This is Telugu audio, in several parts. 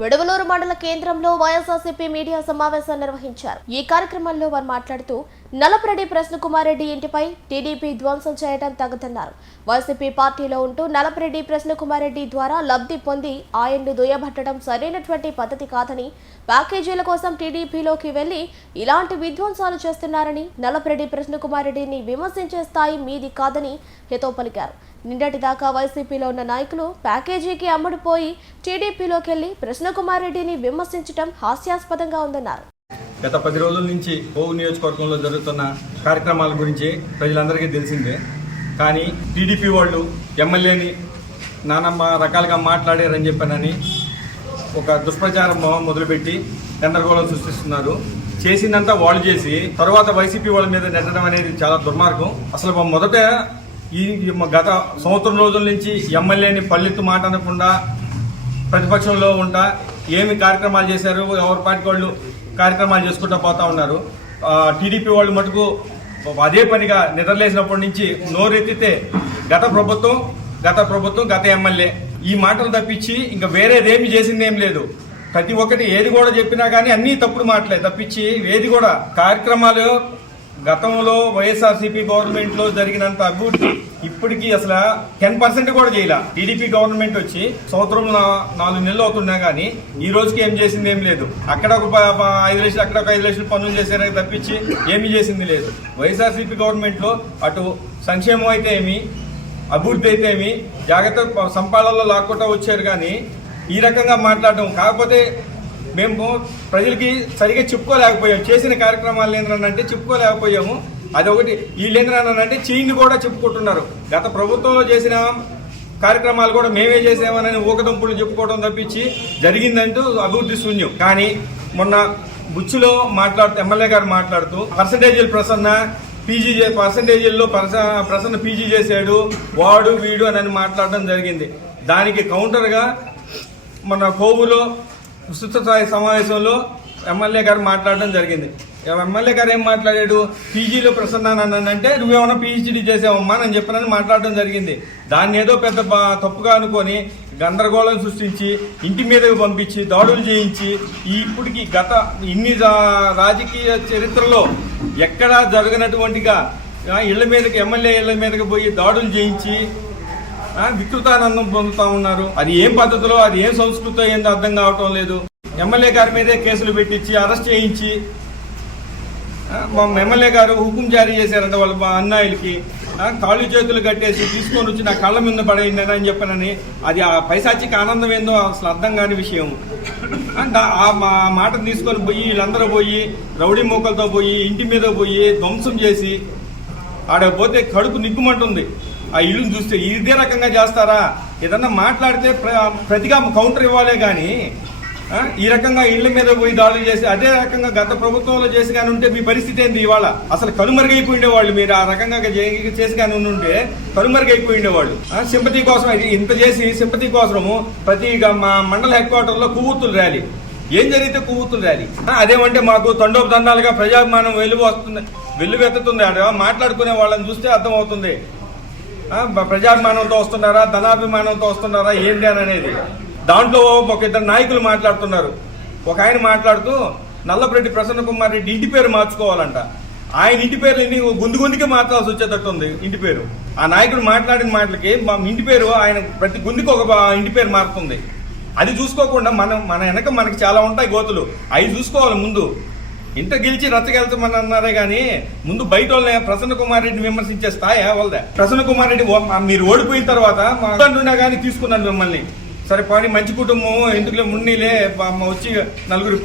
విడవలూరు మండల కేంద్రంలో వైఎస్ఆర్సీపీ మీడియా సమావేశం నిర్వహించారు. ఈ కార్యక్రమంలో వారు మాట్లాడుతూ నల్లపరెడ్డి ప్రసన్నకుమార్ రెడ్డి ఇంటిపై టీడీపీ ధ్వంసం చేయడం తగదన్నారు. వైసీపీ పార్టీలో ఉంటూ నల్లపరెడ్డి ప్రసన్నకుమార్ రెడ్డి ద్వారా లబ్ధి పొంది ఆయన్ను దుయ్యబట్టడం సరైనటువంటి పద్ధతి కాదని, ప్యాకేజీల కోసం టీడీపీలోకి వెళ్లి ఇలాంటి విధ్వంసాలు చేస్తున్నారని, నల్లపరెడ్డి ప్రసన్నకుమార్ రెడ్డిని విమర్శించే స్థాయి మీది కాదని హితవు పలికారు. నిన్నటిదాకా వైసీపీలో ఉన్న నాయకులు ప్యాకేజీకి అమ్ముడుపోయి టీడీపీలోకి వెళ్లి ప్రసన్నకుమార్ రెడ్డిని విమర్శించడం హాస్యాస్పదంగా ఉందన్నారు. గత 10 రోజుల నుంచి కోవూరు నియోజకవర్గంలో జరుగుతున్న కార్యక్రమాల గురించి ప్రజలందరికీ తెలిసిందే. కానీ టీడీపీ వాళ్ళు ఎమ్మెల్యేని నానమ్మ రకాలుగా మాట్లాడారని చెప్పానని ఒక దుష్ప్రచారం మొదలుపెట్టి గందరగోళం సృష్టిస్తున్నారు. చేసిందంతా వాళ్ళు చేసి తర్వాత వైసీపీ వాళ్ళ మీద నెట్టడం అనేది చాలా దుర్మార్గం. అసలు మొదట ఈ గత సంవత్సరం రోజుల నుంచి ఎమ్మెల్యేని పల్లెత్తు మాట అనకుండా ప్రతిపక్షంలో ఉంటా ఏమి కార్యక్రమాలు చేశారు, ఎవరి పార్టీ వాళ్ళు కార్యక్రమాలు చేసుకుంటూ పోతా ఉన్నారు. టీడీపీ వాళ్ళు మటుకు అదే పనిగా నిద్రలేసినప్పటి నుంచి నోరెత్తితే గత ప్రభుత్వం గత ఎమ్మెల్యే ఈ మాటలు తప్పించి ఇంకా వేరేదేమి చేసిందేం లేదు. ప్రతి ఒక్కటి ఏది కూడా చెప్పినా కానీ అన్ని తప్పుడు మాటలే తప్పించి ఏది కూడా కార్యక్రమాలు గతంలో వైఎస్ఆర్సీపీ గవర్నమెంట్ లో జరిగినంత అభివృద్ధి ఇప్పటికీ అసలు 10% కూడా చేయాల. టీడీపీ గవర్నమెంట్ వచ్చి సంవత్సరం 4 నెలలు అవుతున్నా గానీ ఈ రోజుకి ఏం చేసింది ఏం లేదు. అక్కడ ఒక 5 లక్షలు అక్కడ ఒక 5 లక్షలు పనులు చేశారే తప్పించి ఏమీ చేసింది లేదు. వైఎస్ఆర్సీపీ గవర్నమెంట్ లో అటు సంక్షేమం అయితే ఏమి, అభివృద్ధి అయితే ఏమి జాగ్రత్త సంపాదనలో లాక్కుంటా వచ్చారు. కానీ ఈ రకంగా మాట్లాడడం కాకపోతే మేము ప్రజలకి సరిగా చెప్పుకోలేకపోయాము. చేసిన కార్యక్రమాలు ఏంటంటే చెప్పుకోలేకపోయాము. అదొకటి. వీళ్ళు ఏంటంటే చీని కూడా చెప్పుకుంటున్నారు. గత ప్రభుత్వంలో చేసిన కార్యక్రమాలు కూడా మేమే చేసామని ఊకదంపులు చెప్పుకోవడం తప్పించి జరిగిందంటూ అభివృద్ధి శూన్యం. కానీ మొన్న బుచ్చులో ఎమ్మెల్యే గారు మాట్లాడుతూ పర్సంటేజీలు పర్సంటేజీల్లో ప్రసన్న పీజీ చేశాడు వాడు వీడు అని మాట్లాడడం జరిగింది. దానికి కౌంటర్గా మన కోవూరులో విస్తృత స్థాయి సమావేశంలో ఎమ్మెల్యే గారు మాట్లాడడం జరిగింది. ఎమ్మెల్యే గారు ఏం మాట్లాడాడు, పీజీలో ప్రసన్నానంటే నువ్వేమన్నా పీహెచ్డీ చేసావమ్మా అని చెప్పనని మాట్లాడడం జరిగింది. దాన్ని ఏదో పెద్ద తప్పుగా అనుకొని గందరగోళం సృష్టించి ఇంటి మీదకి పంపించి దాడులు చేయించి ఇప్పటికి గత ఇన్ని రాజకీయ చరిత్రలో ఎక్కడా జరగనటువంటిగా ఎమ్మెల్యే ఇళ్ల మీదకి పోయి దాడులు చేయించి వికృతానందం పొందుతా ఉన్నారు. అది ఏం పద్ధతిలో, అది ఏం సంస్కృతో ఏందో అర్థం కావటం లేదు. ఎమ్మెల్యే గారి మీదే కేసులు పెట్టించి అరెస్ట్ చేయించి ఎమ్మెల్యే గారు హుకుం జారీ చేశారంట వాళ్ళ అన్నాయిలకి. కాళ్ళు చేతులు కట్టేసి తీసుకొని వచ్చి నా కళ్ళ మీద పడేయండి అని చెప్పానని అది ఆ పైశాచిక ఆనందం ఏందో అసలు అర్థం కాని విషయం. ఆ మాటను తీసుకొని పోయి వీళ్ళందరూ పోయి రౌడీ మూకలతో పోయి ఇంటి మీద పోయి ధ్వంసం చేసి ఆడపోతే కడుపు నిప్పుమంటుంది. ఆ ఇల్లును చూస్తే ఇదే రకంగా చేస్తారా? ఏదన్నా మాట్లాడితే ప్రతిగా కౌంటర్ ఇవ్వాలే కానీ ఈ రకంగా ఇళ్ల మీద పోయి దాడులు చేసి అదే రకంగా గత ప్రభుత్వంలో చేసి కానీ ఉంటే మీ పరిస్థితి ఏంది? ఇవాళ అసలు కనుమరుగైపోయిండేవాళ్ళు. మీరు ఆ రకంగా చేసి కానీ ఉంటే కనుమరుగైపోయిండేవాళ్ళు. సింపతి కోసం ఇంత చేసి సింపతి కోసము ప్రతి మా మండల హెడ్ క్వార్టర్ లో కువ్వొత్తులు ర్యాలీ. ఏం జరిగితే కువ్వొత్తులు ర్యాలీ. అదేమంటే మాకు తండోపతండాలుగా ప్రజాభిమానం వెల్లువెత్తుతుంది. మాట్లాడుకునే వాళ్ళని చూస్తే అర్థమవుతుంది ప్రజాభిమానంతో వస్తున్నారా, ధనాభిమానంతో వస్తున్నారా ఏంటి అని అనేది. దాంట్లో ఒక 2 నాయకులు మాట్లాడుతున్నారు. ఒక ఆయన మాట్లాడుతూ నల్లపరెడ్డి ప్రసన్నకుమార్ రెడ్డి ఇంటి పేరు మార్చుకోవాలంట. ఆయన ఇంటి పేరు గుందుకే మార్చాల్సి వచ్చేటట్టుంది ఇంటి పేరు. ఆ నాయకుడు మాట్లాడిన మాటలకి మా ఇంటి పేరు ఆయన ప్రతి గుందుకి ఒక ఇంటి పేరు మారుతుంది. అది చూసుకోకుండా మన వెనక మనకి చాలా ఉంటాయి గోతులు, అవి చూసుకోవాలి ముందు. ఇంత గెలిచి రచ్చగెళ్తామని అన్నారే గానీ ముందు బయట వాళ్ళని ప్రసన్నకుమార్ రెడ్డిని విమర్శించే స్థాయి వాళ్ళదే. ప్రసన్నకుమార్ రెడ్డి మీరు ఓడిపోయిన తర్వాత మా కానీ తీసుకున్నాను మిమ్మల్ని. సరే పని మంచి కుటుంబం ఎందుకులే మున్నీలే వచ్చి నలుగురు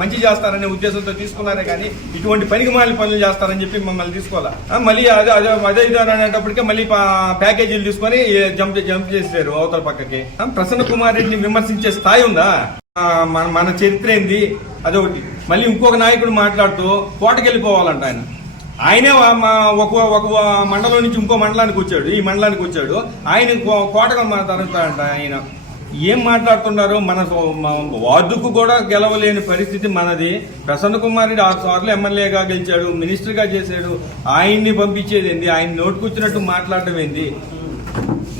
మంచి చేస్తారనే ఉద్దేశంతో తీసుకున్నారే కానీ ఇటువంటి పనికి మాలి పనులు చేస్తారని చెప్పి మమ్మల్ని తీసుకోవాలా. మళ్ళీ అదే అనేటప్పటికే మళ్ళీ ప్యాకేజీలు తీసుకొని జంప్ చేశారు అవతల పక్కకి. ప్రసన్నకుమార్ రెడ్డిని విమర్శించే స్థాయి ఉందా? మన చరిత్ర ఏంది అదొకటి. మళ్ళీ ఇంకొక నాయకుడు మాట్లాడుతూ కోటకెళ్ళిపోవాలంట ఆయన. ఆయనే ఒక మండలం నుంచి ఇంకో మండలానికి వచ్చాడు, ఈ మండలానికి వచ్చాడు. ఆయన కోటగా తరుగుతాడంట. ఆయన ఏం మాట్లాడుతున్నారు? మన వార్డుకు కూడా గెలవలేని పరిస్థితి మనది. ప్రసన్నకుమార్ రెడ్డి 6 సార్లు ఎమ్మెల్యేగా గెలిచాడు, మినిస్టర్ గా చేశాడు. ఆయన్ని పంపించేది ఏంది? ఆయన నోటుకొచ్చినట్టు మాట్లాడడం ఏంది?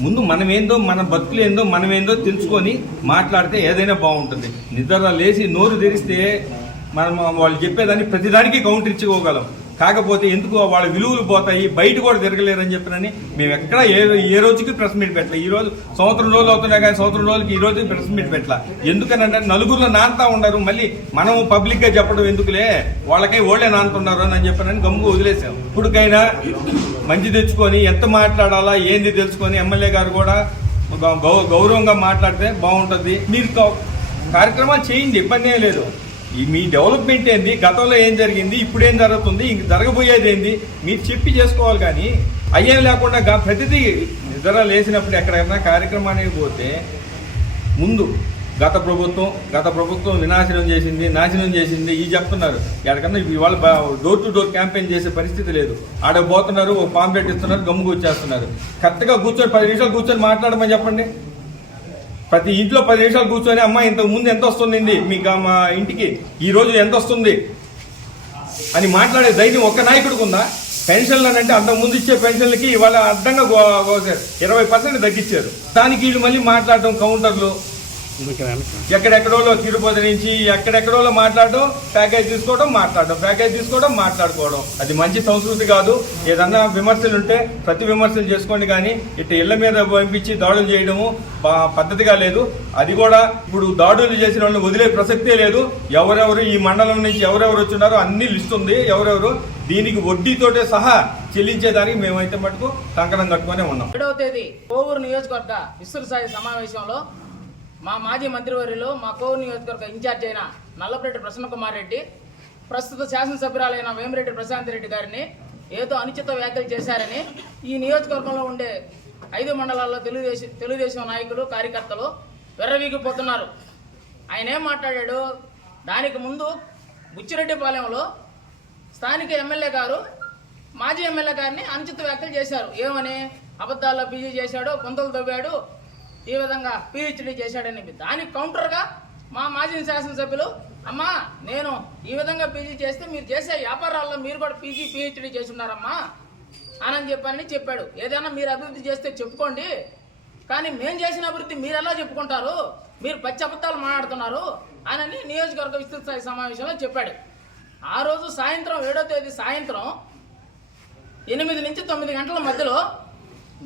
ముందు మనమేందో మన బతుకులు ఏందో మనమేందో తెలుసుకొని మాట్లాడితే ఏదైనా బాగుంటుంది. నిద్ర లేచి నోరు తెరిస్తే మనం వాళ్ళు చెప్పేదాన్ని ప్రతిదానికి కౌంటర్ ఇచ్చుకోగలం. కాకపోతే ఎందుకు వాళ్ళ విలువలు పోతాయి, బయట కూడా తిరగలేరని చెప్పినని మేము ఎక్కడ ఏ రోజుకి ప్రెస్ మీట్ పెట్టలే. ఈ రోజు సంవత్సరం రోజులు అవుతున్నాయి కానీ సంవత్సరం రోజులకి ఈ రోజు ప్రెస్ మీట్ పెట్టలా. ఎందుకనంటే నలుగురులో నానుతా ఉన్నారు, మళ్ళీ మనం పబ్లిక్ గా చెప్పడం ఎందుకులే, వాళ్ళకై ఓళ్లే నానుతున్నారు అని చెప్పినని గమ్ము వదిలేసాం. ఇప్పటికైనా మంచి తెచ్చుకొని ఎంత మాట్లాడాలా ఏంది తెలుసుకొని ఎమ్మెల్యే గారు కూడా గౌరవంగా మాట్లాడితే బాగుంటుంది. మీరు కార్యక్రమాలు చేయండి, ఇబ్బంది ఏం లేదు. మీ డెవలప్మెంట్ ఏంది, గతంలో ఏం జరిగింది, ఇప్పుడు ఏం జరుగుతుంది, ఇంక జరగబోయేది ఏంది మీరు చెప్పి చేసుకోవాలి. కానీ అయ్యేం లేకుండా ప్రతిదీ నిద్ర లేచినప్పుడు ఎక్కడైనా కార్యక్రమానికి పోతే ముందు గత ప్రభుత్వం నాశనం చేసింది ఈ చెప్తున్నారు. ఎక్కడికన్నా ఇవాళ డోర్ టు డోర్ క్యాంపెయిన్ చేసే పరిస్థితి లేదు. ఆడ పోతున్నారు, ఓ పాంప్లెట్ ఇస్తున్నారు, గమ్ముకు వచ్చేస్తున్నారు. కరెక్ట్గా కూర్చొని 10 నిమిషాలు కూర్చొని మాట్లాడమని చెప్పండి. ప్రతి ఇంట్లో 10 నిమిషాలు కూర్చొని అమ్మా ఇంతకు ముందు ఎంత వస్తుంది మీకు మా ఇంటికి ఈ రోజు ఎంత వస్తుంది అని మాట్లాడే ధైర్యం ఒక్క నాయకుడికి ఉందా? పెన్షన్లు అంటే అంతకు ముందు ఇచ్చే పెన్షన్లకి ఇవాళ అడ్డంగా 20% తగ్గించారు. దానికి వీళ్ళు మళ్ళీ మాట్లాడటం కౌంటర్లు, ఎక్కడెక్కడో తిరుపతి నుంచి ఎక్కడెక్కడో మాట్లాడడం, ప్యాకేజ్ తీసుకోవడం మాట్లాడుకోవడం. అది మంచి సంస్కృతి కాదు. ఏదన్నా విమర్శలు ఉంటే ప్రతి విమర్శలు చేసుకోండి, కానీ ఇట్లా ఇళ్ల మీద పంపించి దాడులు చేయడము పద్ధతిగా లేదు. అది కూడా ఇప్పుడు దాడులు చేసిన వాళ్ళని వదిలే ప్రసక్తే లేదు. ఎవరెవరు ఈ మండలం నుంచి ఎవరెవరు వచ్చున్నారో అన్ని లిస్ట్ ఉంది. ఎవరెవరు దీనికి వడ్డీతోటే సహా చెల్లించేదానికి మేమైతే మటుకు కంకణం కట్టుకునే ఉన్నాం. 7వ తేదీ కోవూరు నియోజకవర్గ విస్తృత స్థాయి సమావేశంలో మా మాజీ మంత్రివర్యులు, మా కోవూరు నియోజకవర్గ ఇన్ఛార్జ్ అయిన నల్లపరెడ్డి ప్రసన్నకుమార్ రెడ్డి, ప్రస్తుత శాసనసభ్యురాలైన వేమిరెడ్డి ప్రశాంత్ రెడ్డి గారిని ఏదో అనుచిత వ్యాఖ్యలు చేశారని ఈ నియోజకవర్గంలో ఉండే 5 మండలాల్లో తెలుగుదేశం నాయకులు, కార్యకర్తలు వెర్రవీగిపోతున్నారు. ఆయన ఏం మాట్లాడాడు? దానికి ముందు బుచ్చిరెడ్డిపాలెంలో స్థానిక ఎమ్మెల్యే గారు మాజీ ఎమ్మెల్యే గారిని అనుచిత వ్యాఖ్యలు చేశారు. ఏమని? అబద్ధాల్లో పీజీ చేశాడు, కొంతలు తవ్వాడు, ఈ విధంగా పిహెచ్డీ చేశాడని. దానికి కౌంటర్గా మా మాజీ శాసనసభ్యులు, అమ్మా నేను ఈ విధంగా పీజీ చేస్తే మీరు చేసే వ్యాపారాల్లో మీరు కూడా పిహెచ్డీ చేసి ఉన్నారమ్మా అని చెప్పాడు. ఏదైనా మీరు అభివృద్ధి చేస్తే చెప్పుకోండి, కానీ మేము చేసిన అభివృద్ధి మీరు ఎలా చెప్పుకుంటారు, మీరు పచ్చి అబద్ధాలు మాట్లాడుతున్నారు అని నియోజకవర్గ విస్తృత స్థాయి సమావేశంలో చెప్పాడు. ఆ రోజు సాయంత్రం 7వ తేదీ సాయంత్రం 8 నుంచి 9 గంటల మధ్యలో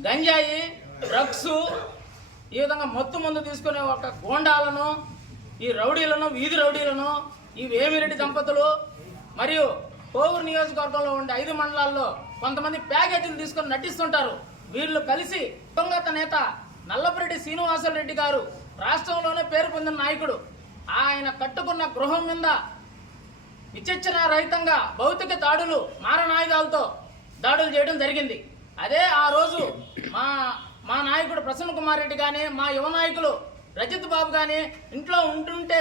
గంజాయి, డ్రగ్స్, ఈ విధంగా మొత్తం ముందు తీసుకునే ఒక గోండాలను, ఈ రౌడీలను, వీధి రౌడీలను, ఈ వేమిరెడ్డి దంపతులు మరియు కోవూరు నియోజకవర్గంలో ఉండే 5 మండలాల్లో కొంతమంది ప్యాకేజీలు తీసుకొని నటిస్తుంటారు. వీళ్ళు కలిసి దివంగత నేత నల్లపరెడ్డి శ్రీనివాసరెడ్డి గారు రాష్ట్రంలోనే పేరు పొందిన నాయకుడు. ఆయన కట్టుకున్న గృహం మీద విచక్షణ రహితంగా భౌతిక దాడులు, మారణాయుధాలతో దాడులు చేయడం జరిగింది. అదే ఆ రోజు మా నాయకుడు ప్రసన్న కుమార్ రెడ్డి కానీ, మా యువ నాయకులు రజిత్ బాబు కానీ ఇంట్లో ఉంటుంటే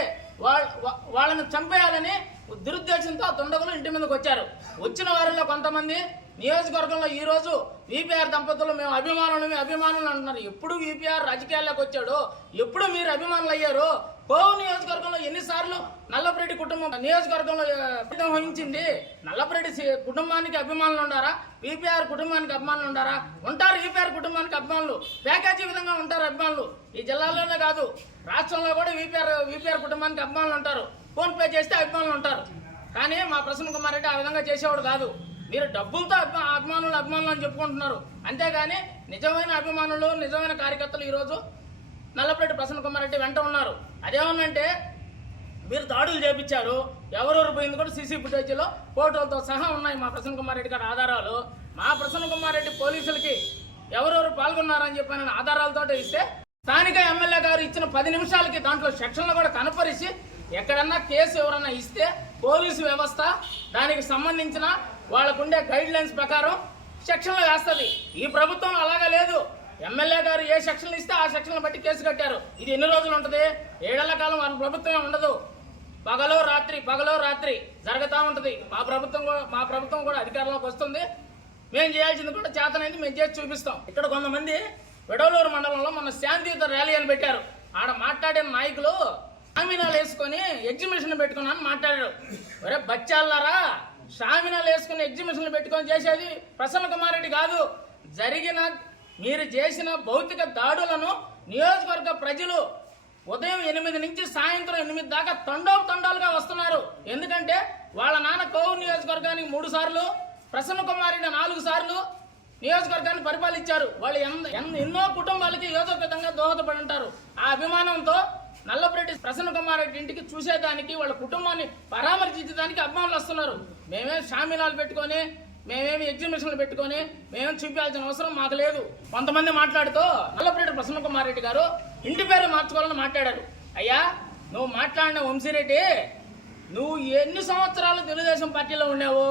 వాళ్ళని చంపేయాలని దురుద్దేశంతో ఆ దుండగులు ఇంటి మీదకి వచ్చారు. వచ్చిన వారిలో కొంతమంది నియోజకవర్గంలో ఈ రోజు వీపీఆర్ దంపతులు మేము అభిమానులు అంటున్నారు. ఎప్పుడు వీపీఆర్ రాజకీయాల్లోకి వచ్చాడు? ఎప్పుడు మీరు అభిమానులు అయ్యారు? కోవూరు నియోజకవర్గంలో ఎన్నిసార్లు నల్లపరెడ్డి కుటుంబం నియోజకవర్గంలో వహించింది? నల్లపరెడ్డి కుటుంబానికి అభిమానులు ఉండారా? వీపీఆర్ కుటుంబానికి అభిమానులు ఉండారా? ఉంటారు. వీపీఆర్ కుటుంబానికి అభిమానులు ప్యాకేజీ విధంగా ఉంటారు అభిమానులు. ఈ జిల్లాలోనే కాదు, రాష్ట్రంలో కూడా వీపీఆర్ కుటుంబానికి అభిమానులు ఉంటారు. ఫోన్ పే చేస్తే అభిమానులు ఉంటారు. కానీ మా ప్రసన్న కుమార్ రెడ్డి ఆ విధంగా చేసేవాడు కాదు. మీరు డబ్బులతో అభిమానులు అని చెప్పుకుంటున్నారు. అంతేగాని నిజమైన అభిమానులు, నిజమైన కార్యకర్తలు ఈరోజు నల్లపరెడ్డి ప్రసన్న కుమార్ రెడ్డి వెంట ఉన్నారు. అదేమన్నంటే మీరు దాడులు చేపించారు, ఎవరెవరు పోయింది కూడా సీసీ ఫుటేజీలో ఫోటోలతో సహా ఉన్నాయి. మా ప్రసన్న కుమార్ రెడ్డి గారి ఆధారాలు, మా ప్రసన్న కుమార్ రెడ్డి పోలీసులకి ఎవరెవరు పాల్గొన్నారని చెప్పిన ఆధారాలతో ఇస్తే, స్థానిక ఎమ్మెల్యే గారు ఇచ్చిన 10 నిమిషాలకి దాంట్లో సెక్షన్లు కూడా కనపరిచి ఎక్కడన్నా కేసు ఎవరన్నా ఇస్తే పోలీసు వ్యవస్థ దానికి సంబంధించిన వాళ్ళకుండే గైడ్ లైన్స్ ప్రకారం సెక్షన్లు వేస్తుంది. ఈ ప్రభుత్వం అలాగా లేదు. ఎమ్మెల్యే గారు ఏ సెక్షన్లు ఇస్తే ఆ సెక్షన్లు బట్టి కేసు కట్టారు. ఇది ఎన్ని రోజులు ఉంటుంది? 7 ఏళ్ల కాలం వాళ్ళ ప్రభుత్వమే ఉండదు. పగలో రాత్రి జరుగుతూ ఉంటుంది. మా ప్రభుత్వం కూడా అధికారంలోకి వస్తుంది. మేము చేయాల్సింది కూడా చేతనైంది మేము చేసి చూపిస్తాం. ఇక్కడ కొంతమంది వెడవలూరు మండలంలో మన శాంతియుత ర్యాలీ అని పెట్టారు. ఆడ మాట్లాడిన నాయకులు షామినాలు వేసుకొని ఎగ్జిబిషన్ పెట్టుకున్నాను మాట్లాడారు. ఒరే బచ్చాలారా, షామినాలు వేసుకుని ఎగ్జిబిషన్లు పెట్టుకొని చేసేది ప్రసన్న కుమార్ రెడ్డి కాదు. జరిగిన మీరు చేసిన భౌతిక దాడులను నియోజకవర్గ ప్రజలు ఉదయం 8 నుంచి సాయంత్రం 8 దాకా తండోలుగా వస్తున్నారు. ఎందుకంటే వాళ్ళ నాన్న కోవూరు నియోజకవర్గానికి 3 సార్లు, ప్రసన్న కుమార్ రెడ్డి 4 సార్లు నియోజకవర్గాన్ని పరిపాలించారు. వాళ్ళు ఎన్నో కుటుంబాలకి ఏదో విధంగా దోహదపడి ఉంటారు. ఆ అభిమానంతో నల్లపరెడ్డి ప్రసన్న కుమార్ రెడ్డి ఇంటికి చూసేదానికి, వాళ్ళ కుటుంబాన్ని పరామర్శించడానికి అభిమానులు వస్తున్నారు. మేమేం షామీనాలు పెట్టుకొని, మేమేమి ఎగ్జిబిషన్లు పెట్టుకొని మేమేం చూపించాల్సిన అవసరం మాకు లేదు. కొంతమంది మాట్లాడుతూ నల్లపరెడ్డి ప్రసన్న కుమార్ రెడ్డి గారు ఇంటి పేరు మార్చుకోవాలని మాట్లాడారు. అయ్యా, నువ్వు మాట్లాడిన వంశీరెడ్డి, నువ్వు ఎన్ని సంవత్సరాలు తెలుగుదేశం పార్టీలో ఉన్నావు?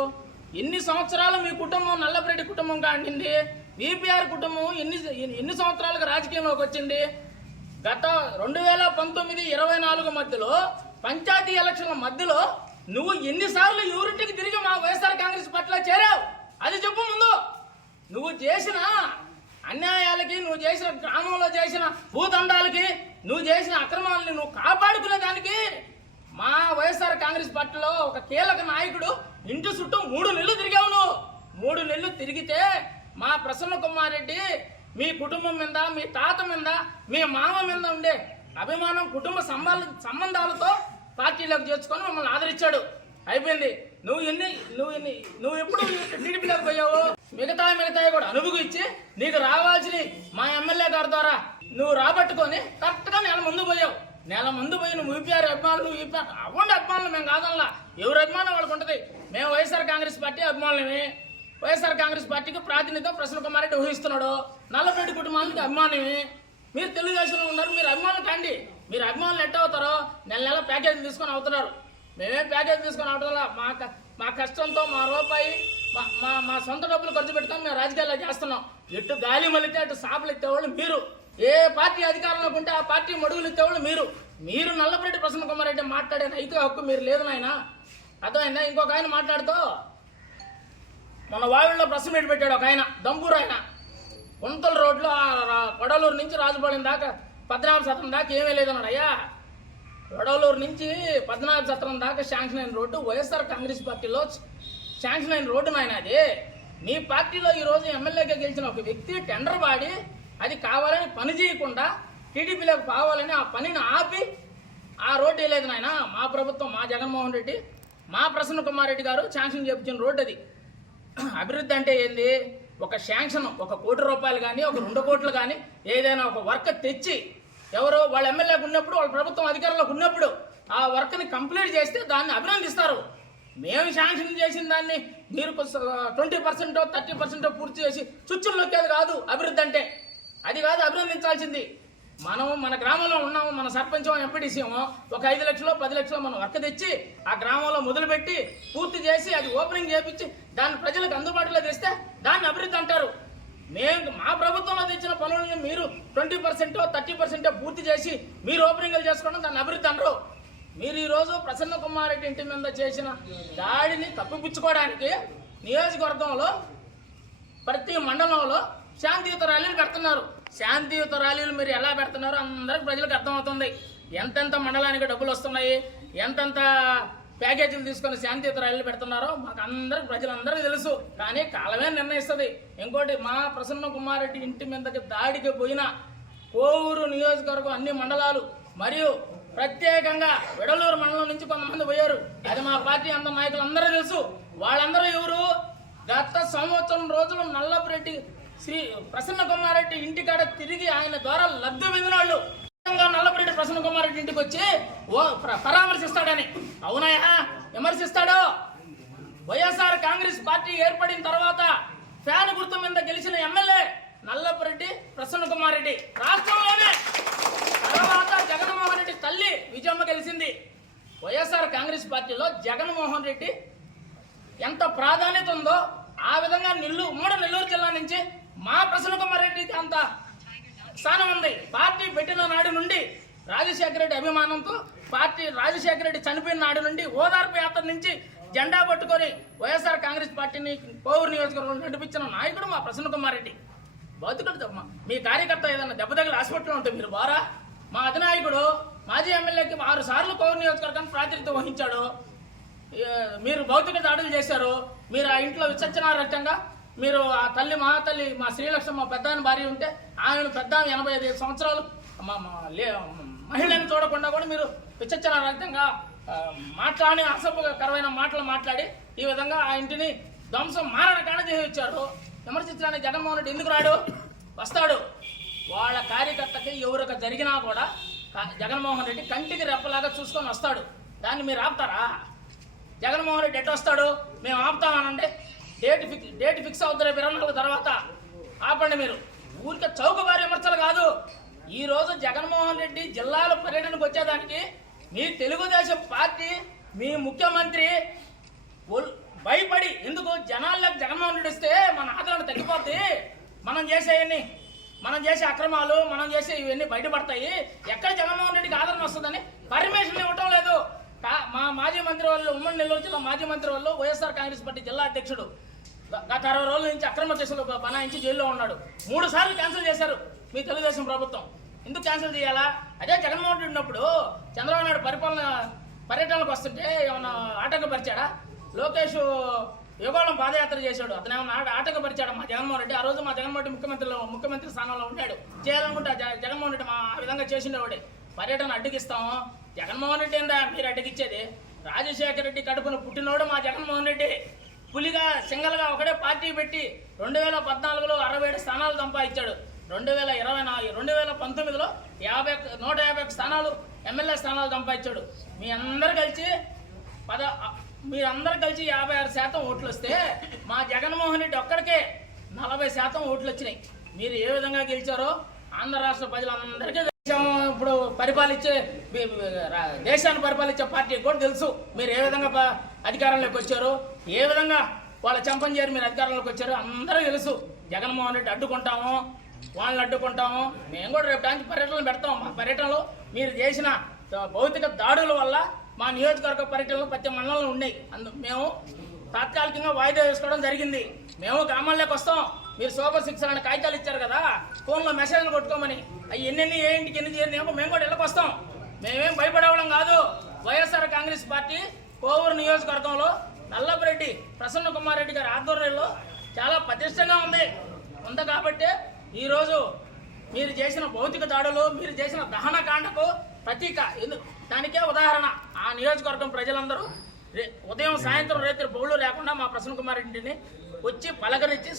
ఎన్ని సంవత్సరాలు మీ కుటుంబం నల్లపరెడ్డి కుటుంబం కాండింది? విపిఆర్ కుటుంబం ఎన్ని సంవత్సరాలుగా రాజకీయంలోకి వచ్చింది? గత 2019-24 మధ్యలో పంచాయతీ ఎలక్షన్ల మధ్యలో నువ్వు ఎన్నిసార్లు యూనిట్కి తిరిగి మా వైఎస్ఆర్ కాంగ్రెస్ పార్టీలో చేరావు? అది చెప్పు ముందు. నువ్వు చేసిన అన్యాయాలకి, నువ్వు చేసిన గ్రామంలో చేసిన భూదండాలకి, నువ్వు చేసిన అక్రమాలని నువ్వు కాపాడుకునే దానికి మా వైఎస్ఆర్ కాంగ్రెస్ పార్టీలో ఒక కీలక నాయకుడు ఇంటి చుట్టూ 3 నెలలు తిరిగావు. నువ్వు 3 నెలలు తిరిగితే మా ప్రసన్న కుమార్ రెడ్డి మీ కుటుంబం మీద, మీ తాత మీద, మీ మామ మీద ఉండే అభిమానం, కుటుంబ సంబంధాలతో పార్టీలోకి చేర్చుకొని మమ్మల్ని ఆదరించాడు. అయిపోయింది. నువ్వు ఎప్పుడు టీడీపీలోకి పోయావు? మిగతాయి కూడా అనుభవం ఇచ్చి నీకు రావాల్సిన మా ఎమ్మెల్యే గారి ద్వారా నువ్వు రాబట్టుకొని కరెక్ట్గా నెల ముందు పోయావు. నెల ముందు పోయి నువ్వు యూపీఆర్ అభిమానులు, అవ్వండి అభిమానులు, మేము కాదనలా. ఎవరి అభిమానం వాళ్ళకు ఉంటుంది. మేము వైఎస్ఆర్ కాంగ్రెస్ పార్టీ అభిమానులమే. వైఎస్ఆర్ కాంగ్రెస్ పార్టీకి ప్రాతినిధ్యం ప్రసన్న కుమార్ రెడ్డి వహిస్తున్నాడు. నల్లపరెడ్డి కుటుంబానికి అభిమానమే. మీరు తెలుగుదేశంలో ఉన్నారు, మీరు అభిమానులు కండి. మీరు అభిమానులు ఎట్ట అవుతారో నెల ప్యాకేజీలు తీసుకొని అవుతున్నారు. మేమేం ప్యాకేజ్ తీసుకొని అవటంలా. మా కష్టంతో మా రూపాయి మా సొంత డబ్బులు ఖర్చు పెట్టుకొని మేము రాజకీయాల్లో చేస్తున్నాం. ఎటు గాలి మలితే అటు సాపులు ఎత్తేవాళ్ళు మీరు. ఏ పార్టీ అధికారంలోకి ఉంటే ఆ పార్టీ మడుగులు ఎత్తేవాళ్ళు మీరు నల్లపరెడ్డి ప్రసన్న కుమార్ రెడ్డి మాట్లాడే నైతిక హక్కు మీరు లేదు నాయన. అర్థమైందా? ఇంకొక ఆయన మాట్లాడుతూ మన వావిల్లో ప్రెస్ మీట్ పెట్టాడు ఒక ఆయన, దంపూర్ ఆయన. గుంతల రోడ్లో కొడలూరు నుంచి రాజుపాలెం దాకా 14 సత్రం దాకా ఏమీ లేదన్నాడు. అయ్యా, కొడలూరు నుంచి 14 సత్రం దాకా శాంక్షన్ అయిన రోడ్డు వైఎస్ఆర్ కాంగ్రెస్ పార్టీలో శాంక్షన్ అయిన రోడ్డు నాయన. అది మీ పార్టీలో ఈరోజు ఎమ్మెల్యేగా గెలిచిన ఒక వ్యక్తి టెండర్ వాడి అది కావాలని పని చేయకుండా టీడీపీలోకి పోవాలని ఆ పనిని ఆపి ఆ రోడ్డు వేయలేదు నాయన. మా ప్రభుత్వం, మా జగన్మోహన్ రెడ్డి, మా ప్రసన్న కుమార్ రెడ్డి గారు శాంక్షన్ చేయించిన రోడ్డు అది. అభివృద్ధి అంటే ఏంది? ఒక శాంక్షన్, 1 కోటి రూపాయలు కానీ, ఒక 2 కోట్లు కానీ, ఏదైనా ఒక వర్క్ తెచ్చి ఎవరో వాళ్ళ ఎమ్మెల్యేకి ఉన్నప్పుడు, వాళ్ళ ప్రభుత్వం అధికారంలోకి ఉన్నప్పుడు ఆ వర్క్ని కంప్లీట్ చేస్తే దాన్ని అభినందిస్తారు. మేము శాంక్షన్ చేసిన దాన్ని మీరు 20%, 30% పూర్తి చేసి చుచ్చులు నొక్కేది కాదు అభివృద్ధి అంటే. అది కాదు అభినందించాల్సింది. మనం మన గ్రామంలో ఉన్నాము, మన సర్పంచం, ఎంపీటీసీమో ఒక 5 లక్షలు 10 లక్షలు మనం వర్క్ తెచ్చి ఆ గ్రామంలో మొదలుపెట్టి పూర్తి చేసి అది ఓపెనింగ్ చేపించి దాన్ని ప్రజలకు అందుబాటులో తెస్తే దాన్ని అభివృద్ధి అంటారు. మేము మా ప్రభుత్వంలో తెచ్చిన పనులను మీరు 20%, 30% పూర్తి చేసి మీరు ఓపెనింగ్లు చేసుకోవడం దాన్ని అభివృద్ధి అనరు. మీరు ఈరోజు ప్రసన్న కుమార్ రెడ్డి ఇంటి మీద చేసిన దాడిని కప్పిపుచ్చుకోవడానికి నియోజకవర్గంలో ప్రతి మండలంలో శాంతియుత ర్యాలీలు పెడుతున్నారు. శాంతియుత ర్యాలీలు మీరు ఎలా పెడుతున్నారో అందరికి ప్రజలకు అర్థమవుతుంది. ఎంతెంత మండలానికి డబ్బులు వస్తున్నాయి, ఎంతెంత ప్యాకేజీలు తీసుకొని శాంతియుత ర్యాలీలు పెడుతున్నారో మాకు అందరికి, ప్రజలందరికీ తెలుసు. కానీ కాలమే నిర్ణయిస్తుంది. ఇంకోటి, మా ప్రసన్న కుమార్ రెడ్డి ఇంటి మీదకి దాడికి పోయిన కోవూరు నియోజకవర్గం అన్ని మండలాలు మరియు ప్రత్యేకంగా వెడలూరు మండలం నుంచి కొంతమంది పోయారు. అది మా పార్టీ అందరి నాయకులు అందరూ తెలుసు. వాళ్ళందరూ ఎవరు? గత సంవత్సరం రోజులు నల్లపరెడ్డి శ్రీ ప్రసన్న కుమార్ రెడ్డి ఇంటికాడ తిరిగి ఆయన ద్వారా లబ్ధి పొందిన వాళ్ళు నల్లపరెడ్డి ప్రసన్న కుమార్ రెడ్డి ఇంటికి వచ్చి పరామర్శిస్తాడని. అవునాయా? విమర్శిస్తాడు. వైఎస్ఆర్ కాంగ్రెస్ పార్టీ ఏర్పడిన తర్వాత ఫ్యాన్ గుర్తు మీద గెలిచిన ఎమ్మెల్యే నల్లపరెడ్డి ప్రసన్న కుమార్ రెడ్డి. రాష్ట్రంలోనే తర్వాత జగన్మోహన్ రెడ్డి తల్లి విజయమ్మ గెలిచింది. వైఎస్ఆర్ కాంగ్రెస్ పార్టీలో జగన్మోహన్ రెడ్డి ఎంత ప్రాధాన్యత ఉందో ఆ విధంగా ఉమ్మడి నెల్లూరు జిల్లా నుంచి మా ప్రసన్న కుమార్ రెడ్డికి అంత స్థానం ఉంది. పార్టీ పెట్టిన నాడు నుండి రాజశేఖర రెడ్డి అభిమానంతో, రాజశేఖర రెడ్డి చనిపోయిన నాడు నుండి ఓదార్పు యాత్ర నుంచి జెండా పట్టుకొని వైఎస్ఆర్ కాంగ్రెస్ పార్టీని కోవూరు నియోజకవర్గంలో నడిపించిన నాయకుడు మా ప్రసన్న కుమార్ రెడ్డి. బతుకుడు మీ కార్యకర్త ఏదైనా దెబ్బతగిలి హాస్పిటల్లో ఉంటే మీరు వారా? మా అధినాయకుడు మాజీ ఎమ్మెల్యేకి 6 సార్లు కోవూరు నియోజకవర్గానికి ప్రాతినిధ్యం వహించాడు. మీరు భౌతిక దాడులు చేశారు. మీరు ఆ ఇంట్లో విచక్షణారహితంగా మీరు ఆ తల్లి మహాతల్లి మా శ్రీలక్ష్మి మా పెద్ద ఆయన భార్య ఉంటే ఆమెను పెద్ద 85 సంవత్సరాలు మహిళని చూడకుండా కూడా మీరు విచక్షణారహితంగా మాట్లాడి అసభ్యకరమైన మాటలు మాట్లాడి ఈ విధంగా ఆ ఇంటిని ధ్వంసం మారణ కాడ చేసి వచ్చారు. విమర్శించడానికి జగన్మోహన్ రెడ్డి ఎందుకు రాడు? వస్తాడు. వాళ్ళ కార్యకర్తకి ఎవరికి జరిగినా కూడా జగన్మోహన్ రెడ్డి కంటికి రెప్పలాగా చూసుకొని వస్తాడు. దాన్ని మీరు ఆపుతారా? జగన్మోహన్ రెడ్డి ఎట్లా వస్తాడు? మేము ఆపుతామనండి. డేట్ ఫిక్స్ అవుతారు 24 తర్వాత ఆపండి. మీరు ఊరికే చౌకబారి విమర్శలు కాదు. ఈ రోజు జగన్మోహన్ రెడ్డి జిల్లాల పర్యటనకు వచ్చేదానికి మీ తెలుగుదేశం పార్టీ మీ ముఖ్యమంత్రి భయపడి, ఎందుకు జనాల్లోకి జగన్మోహన్ రెడ్డి వస్తే మన ఆదరణ తగ్గిపోద్ది, మనం చేసే అక్రమాలు మనం చేసే ఇవన్నీ బయటపడతాయి, ఎక్కడ జగన్మోహన్ రెడ్డికి ఆదరణ వస్తుందని పర్మిషన్ ఇవ్వటం లేదు. మా మాజీ మంత్రి వాళ్ళు, ఉమ్మడి నెల్లూరు జిల్లా మాజీ మంత్రి వాళ్ళు, వైఎస్ఆర్ కాంగ్రెస్ పార్టీ జిల్లా అధ్యక్షుడు గత 60 రోజుల నుంచి అక్రమ కేసులు బనాయించి జైల్లో ఉన్నాడు. 3 సార్లు క్యాన్సిల్ చేశారు మీ తెలుగుదేశం ప్రభుత్వం. ఎందుకు క్యాన్సిల్ చేయాలా? అదే జగన్మోహన్ రెడ్డి ఉన్నప్పుడు చంద్రబాబు నాయుడు పర్యటనకు వస్తుంటే ఏమన్నా ఆటంకపరిచాడా? లోకేష్ యుగోళం పాదయాత్ర చేశాడు, అతను ఏమన్నా ఆటంకపరిచాడు మా జగన్మోహన్ రెడ్డి? ఆ రోజు మా జగన్మోహన్ రెడ్డి ముఖ్యమంత్రి స్థానంలో ఉన్నాడు. చేయాలనుకుంటే జగన్మోహన్ రెడ్డి ఆ విధంగా చేసిండేవాడే. పర్యటన అడ్డుకిస్తాము. జగన్మోహన్ రెడ్డి ఏందా మీరు అడ్డుకిచ్చేది? రాజశేఖర రెడ్డి కడుపున పుట్టినోడు మా జగన్మోహన్ రెడ్డి. పులిగా సింగల్గా ఒకటే పార్టీ పెట్టి 2014లో 67 స్థానాలు సంపాదించాడు. 2019లో 151 స్థానాలు ఎమ్మెల్యే స్థానాలు సంపాదించాడు. మీరందరూ కలిసి 56% ఓట్లు వస్తే మా జగన్మోహన్ రెడ్డి ఒక్కడికే 40% ఓట్లు వచ్చినాయి. మీరు ఏ విధంగా గెలిచారో ఆంధ్ర రాష్ట్ర ప్రజలందరికీ ఇప్పుడు దేశాన్ని పరిపాలించే పార్టీకి కూడా తెలుసు మీరు ఏ విధంగా అధికారంలోకి వచ్చారు, ఏ విధంగా వాళ్ళ చెంపని చేరి మీరు అధికారంలోకి వచ్చారు అందరూ తెలుసు. జగన్మోహన్ రెడ్డి అడ్డుకుంటాము, వాళ్ళని అడ్డుకుంటాము. మేము కూడా రేపు దానికి పర్యటనలు పెడతాం. మా పర్యటనలో మీరు చేసిన భౌతిక దాడుల వల్ల మా నియోజకవర్గ పర్యటనలు ప్రతి మండలంలో ఉన్నాయి. మేము తాత్కాలికంగా వాయిదా వేసుకోవడం జరిగింది. మేము గ్రామాల్లోకి వస్తాం. మీరు సూపర్ 6 అనే కాగితాలు ఇచ్చారు కదా, ఫోన్లో మెసేజ్లు కొట్టుకోమని, అవి ఏ ఇంటికి ఎన్ని చేరినామో మేము కూడా ఇళ్ళకి వస్తాం. మేమేం భయపడేవాళ్ళం కాదు. వైఎస్ఆర్ కాంగ్రెస్ పార్టీ కోవూరు నియోజకవర్గంలో నల్లపురెడ్డి ప్రసన్న కుమార్ రెడ్డి గారి ఆధ్వర్యంలో చాలా పటిష్టంగా ఉంది కాబట్టి ఈరోజు మీరు చేసిన భౌతిక దాడులు, మీరు చేసిన దహనకాండకు ప్రతీక దానికే ఉదాహరణ. ఆ నియోజకవర్గం ప్రజలందరూ ఉదయం సాయంత్రం రేత్రి బౌళ్ళు లేకుండా మా ప్రసన్న కుమార్ రెడ్డిని వచ్చి పలకరించి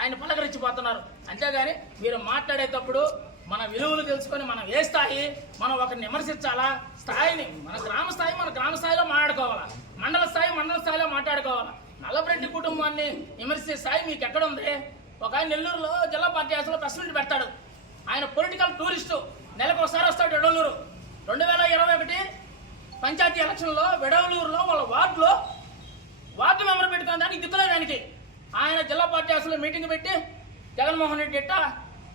ఆయన పలకరించిపోతున్నారు. అంతేగాని మీరు మాట్లాడేటప్పుడు మన విలువలు తెలుసుకొని మనం ఏ స్థాయి, మనం ఒకరిని విమర్శించాలా, స్థాయిని మన గ్రామ స్థాయిలో మాట్లాడుకోవాలా, మండల స్థాయిలో మాట్లాడుకోవాలా. నల్లపురెడ్డి కుటుంబాన్ని విమర్శించే స్థాయి మీకు ఎక్కడుంది? ఒక ఆయన నెల్లూరులో జిల్లా పార్టీ ఆఫీసులో ప్రెస్ మీట్ పెడతాడు. ఆయన పొలిటికల్ టూరిస్టు, నెలకు ఒకసారి వస్తాడు విడవలూరు. 2021 పంచాయతీ ఎలక్షన్లో విడవలూరులో వాళ్ళ వార్డు మెంబర్ పెట్టుకున్న దానికి దిక్కులేదానికి ఆయన జిల్లా పార్టీ ఆఫీసులో మీటింగ్ పెట్టి జగన్మోహన్ రెడ్డి ఎట్టా,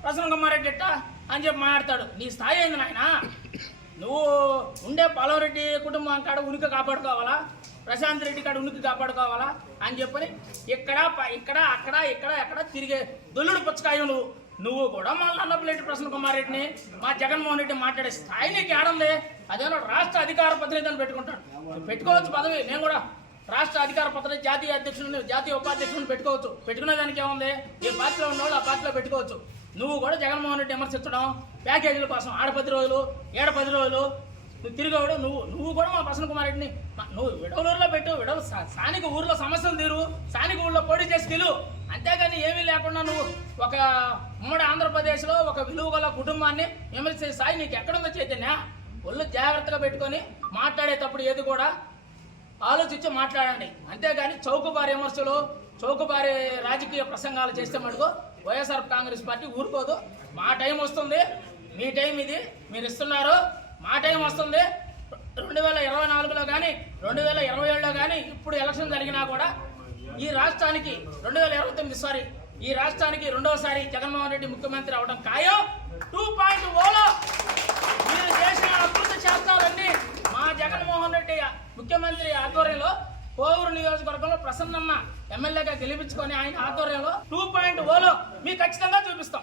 ప్రసన్న కుమార్ రెడ్డి ఎట్టా అని చెప్పి మాట్లాడతాడు. నీ స్థాయి ఏంది నాయన? నువ్వు ఉండే పాలవరెడ్డి కుటుంబం కాడ ఉనికి కాపాడుకోవాలా, ప్రశాంత్ రెడ్డి కాడ ఉనికి కాపాడుకోవాలా అని చెప్పని ఇక్కడ తిరిగే దొల్లుడు పుచ్చకాయ నువ్వు కూడా మా నల్లపురెడ్డి ప్రసన్న కుమార్ రెడ్డిని, మా జగన్మోహన్ రెడ్డి మాట్లాడే స్థాయి నీకు ఏడంది? అదేమో రాష్ట్ర అధికార ప్రతినిధిని పెట్టుకుంటాడు. పెట్టుకోవచ్చు పదవి, నేను కూడా రాష్ట్ర అధికార ప్రతినిధి, జాతీయ అధ్యక్షుడిని, జాతీయ ఉపాధ్యక్షుడిని పెట్టుకోవచ్చు. పెట్టుకునే దానికి ఏముంది? ఏ పార్టీలో ఉన్నవాళ్ళు ఆ పార్టీలో పెట్టుకోవచ్చు. నువ్వు కూడా జగన్మోహన్ రెడ్డి విమర్శించడం, ప్యాకేజీల కోసం 10 రోజులు నువ్వు తిరిగేవాడు. నువ్వు కూడా మా ప్రసన్న కుమార్ రెడ్డిని నువ్వు విడవలూరులో పెట్టు, స్థానిక ఊర్లో సమస్యలు తీరు, స్థానిక ఊళ్ళో పోటీ చేసి గెలు. అంతేగాని ఏమీ లేకుండా నువ్వు ఒక ఉమ్మడి ఆంధ్రప్రదేశ్లో ఒక విలువగల కుటుంబాన్ని విమర్శించే స్థాయి నీకు ఎక్కడుందో చైతన్య? ఒళ్ళు జాగ్రత్తగా పెట్టుకొని మాట్లాడేటప్పుడు ఏది కూడా ఆలోచించి మాట్లాడండి. అంతేగాని చౌకబారి విమర్శలు, చౌకబారి రాజకీయ ప్రసంగాలు చేస్తే మటుకు వైఎస్ఆర్ కాంగ్రెస్ పార్టీ ఊరుకోదు. మా టైం వస్తుంది, మీ టైం ఇది మీరు ఇస్తున్నారు. మా టైం వస్తుంది. 2024లో కానీ 2027లో కానీ ఇప్పుడు ఎలక్షన్ జరిగినా కూడా ఈ రాష్ట్రానికి 2029 ఈ రాష్ట్రానికి రెండవసారి జగన్మోహన్ రెడ్డి ముఖ్యమంత్రి అవడం ఖాయం. 2.0లో మీరు చేసిన అద్భుత శాస్త్రాలన్నీ మా జగన్మోహన్ రెడ్డి ముఖ్యమంత్రి ఆధ్వర్యంలో కోవూరు నియోజకవర్గంలో ప్రసన్నన్న ఎమ్మెల్యేగా గెలిపించుకొని ఆయన ఆధ్వర్యంలో 2.0లో మీకు ఖచ్చితంగా చూపిస్తాం.